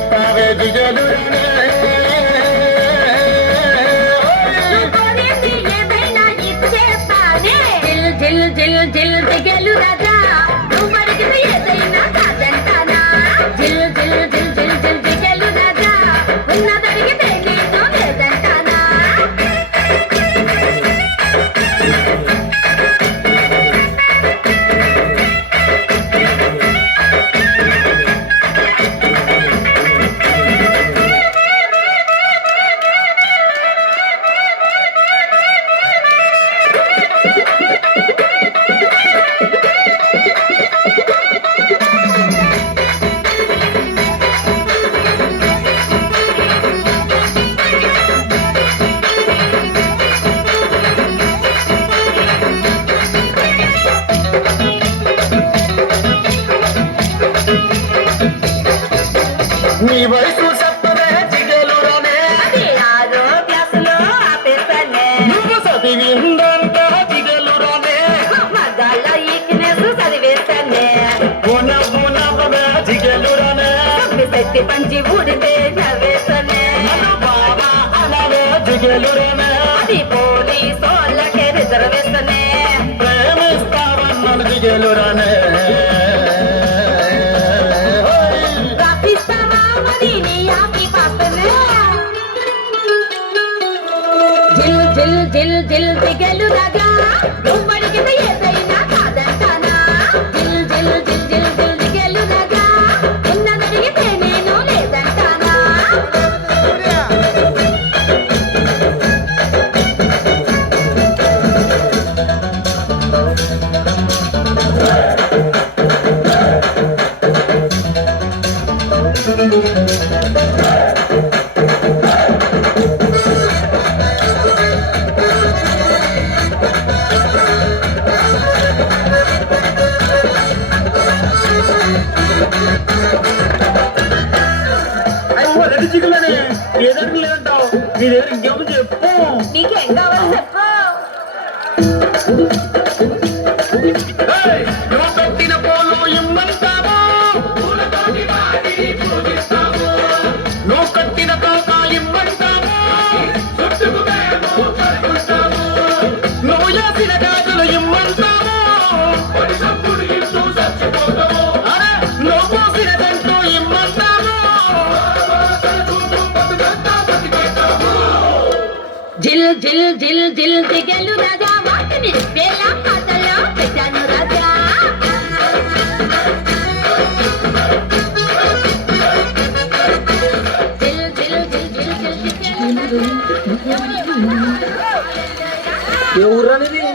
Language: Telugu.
ఇస్తావే దిగలురనే జిల్ జిల్ జిల్ దిగలు రాజా నువ్వు అడిగిన ఏదైనా కాదంటానా జిల్ జిల్ జిల్ జిల్ జిల్ దిగలు రాజా ఉన్నదడిగితే నేను లేదంటానా నీ వయసు చెప్పవే దిగలురనే అది ఆరో క్లాసులో ఆపేస్తానే నువ్వు చదివిందంట దిగలురనే మగాళ్ళ ఈక్నెస్ చదివేస్తానే పునఃపునవే దిగలురనే శక్తి పంచి ఊడితే నవ్వేస్తానే బాబా అనవే దిగలురనే అది పోలీసోళ్ళకే రిజర్వేస్తానే ప్రేమిస్తావన్నను దిగలురనే రాపిస్తావా మరి నీ ఆపి పాపనే జిల్ జిల్ జిల్ జిల్ దిగలు రాగా నువ్వు అడిగిన ఏదైనా కాదంటానా జిల్ జిల్ జిల్ జిల్ జిల్ దిగలు రాగా ఉన్నదడిగితే నేను లేదంటానా రెడ్డి చిగులని ఏదంటే లేదంటావు నీ దగ్గర ఇంకేమో చెప్పు నీకేం కావాలి చెప్పు నువ్వు పెట్టిన పోలు ఇమ్మంటావా నువ్వు కట్టిన కాక ఇమ్మంటావా నువ్వు చేసిన గాజులు ఇమ్మంటావా అరే నువ్వు పోసిన దంటూ ఇమ్మంటావా జిల్ జిల్ జిల్ జిల్ దిగలు రాజా వాటిని వేళ పాటలో పెట్టాను రాజా జిల్ జిల్ జిల్ జిల్ జిల్ దిగలు రాజా ఎవరనేది